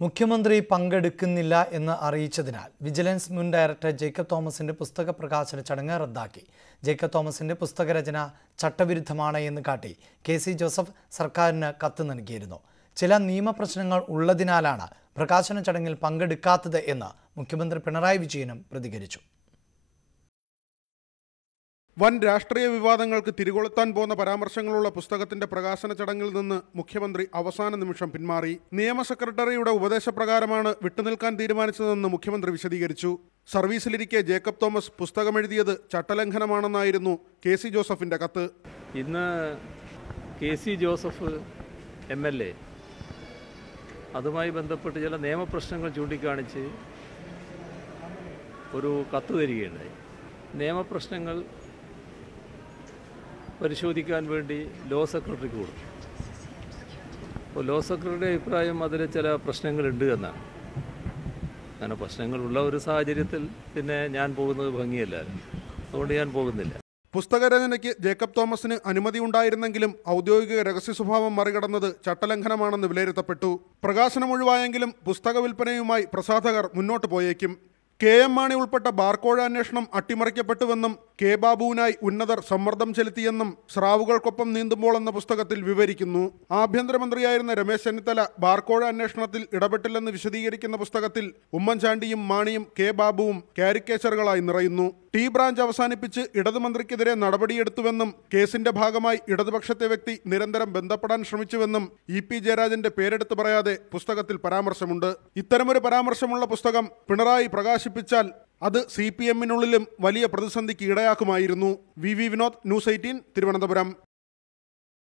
മുഖ്യമന്ത്രി പങ്കെടുക്കുന്നില്ല എന്ന് അറിയിച്ചതിനാൽ വിജിലൻസ് മുൻ ഡയറക്ടർ ജേക്കബ് തോമസിന്റെ പുസ്തക പ്രകാശന ചടങ്ങ് റദ്ദാക്കി. ജേക്കബ് തോമസിന്റെ പുസ്തകരചന ചട്ടവിരുദ്ധമാണ് എന്ന് കാട്ടി കെ.സി. ജോസഫ് സർക്കാരിന് കത്ത് നൽകിയിരുന്നു. ചില നിയമപ്രശ്നങ്ങൾ ഉള്ളതിനാലാണ് പ്രകാശന ചടങ്ങിൽ പങ്കെടുക്കാത്തത് എന്ന് മുഖ്യമന്ത്രി പിണറായി വിജയനും പ്രതികരിച്ചു. വൻ രാഷ്ട്രീയ വിവാദങ്ങൾക്ക് തിരികൊളുത്താൻ പോകുന്ന പരാമർശങ്ങളുള്ള പുസ്തകത്തിന്റെ പ്രകാശന ചടങ്ങിൽ നിന്ന് മുഖ്യമന്ത്രി അവസാന നിമിഷം പിന്മാറി. നിയമ സെക്രട്ടറിയുടെ ഉപദേശപ്രകാരമാണ് വിട്ടുനിൽക്കാൻ തീരുമാനിച്ചതെന്ന് മുഖ്യമന്ത്രി വിശദീകരിച്ചു. സർവീസിലിരിക്കെ ജേക്കബ് തോമസ് പുസ്തകമെഴുതിയത് ചട്ടലംഘനമാണെന്നായിരുന്നു കെ.സി. ജോസഫിന്റെ കത്ത്. ഇന്ന് കെ.സി. ജോസഫ് MLA അതുമായി ബന്ധപ്പെട്ട് ചില നിയമപ്രശ്നങ്ങൾ ചൂണ്ടിക്കാണിച്ച് ഒരു കത്ത് തരികയുണ്ടായി. നിയമപ്രശ്നങ്ങൾ പരിശോധിക്കാൻ വേണ്ടി ലോ സെക്രട്ടറിക്ക് കൊടുത്തു. അപ്പോൾ ലോ സെക്രട്ടറിയുടെ അഭിപ്രായം അതിൽ ചില പ്രശ്നങ്ങളുണ്ട് എന്നാണ്. അങ്ങനെ പ്രശ്നങ്ങളുള്ള ഒരു സാഹചര്യത്തിൽ പിന്നെ ഞാൻ പോകുന്നത് ഭംഗിയല്ലായിരുന്നു. അതുകൊണ്ട് ഞാൻ പോകുന്നില്ല. പുസ്തകരചനയ്ക്ക് ജേക്കബ് തോമസിന് അനുമതി ഉണ്ടായിരുന്നെങ്കിലും ഔദ്യോഗിക രഹസ്യ സ്വഭാവം മറികടന്നത് ചട്ടലംഘനമാണെന്ന് വിലയിരുത്തപ്പെട്ടു. പ്രകാശനം ഒഴിവായെങ്കിലും പുസ്തക വിൽപ്പനയുമായി പ്രസാധകർ മുന്നോട്ട് പോയേക്കും. KM മാണി ഉൾപ്പെട്ട ബാർക്കോഴ അന്വേഷണം അട്ടിമറിക്കപ്പെട്ടുവെന്നും കെ ബാബുവിനായി ഉന്നതർ സമ്മർദ്ദം ചെലുത്തിയെന്നും സ്രാവുകൾക്കൊപ്പം നീന്തുമ്പോൾ എന്ന പുസ്തകത്തിൽ വിവരിക്കുന്നു. ആഭ്യന്തരമന്ത്രിയായിരുന്ന രമേശ് ചെന്നിത്തല ബാർക്കോഴ അന്വേഷണത്തിൽ ഇടപെട്ടില്ലെന്ന് വിശദീകരിക്കുന്ന പുസ്തകത്തിൽ ഉമ്മൻചാണ്ടിയും മാണിയും കെ ബാബുവും കാരിക്കേച്ചറുകളായി നിറയുന്നു. ടി ബ്രാഞ്ച് അവസാനിപ്പിച്ച് ഇടതുമന്ത്രിക്കെതിരെ നടപടിയെടുത്തുവെന്നും കേസിന്റെ ഭാഗമായി ഇടതുപക്ഷത്തെ വ്യക്തി നിരന്തരം ബന്ധപ്പെടാൻ ശ്രമിച്ചുവെന്നും EP ജയരാജന്റെ പേരെടുത്ത് പറയാതെ പുസ്തകത്തിൽ പരാമർശമുണ്ട്. ഇത്തരമൊരു പരാമർശമുള്ള പുസ്തകം പിണറായി പ്രകാശിപ്പിച്ചാൽ അത് CPM-നുള്ളിലും വലിയ പ്രതിസന്ധിക്ക് ഇടയാക്കുമായിരുന്നു. VV Vinod, News 18, Thiruvananthapuram.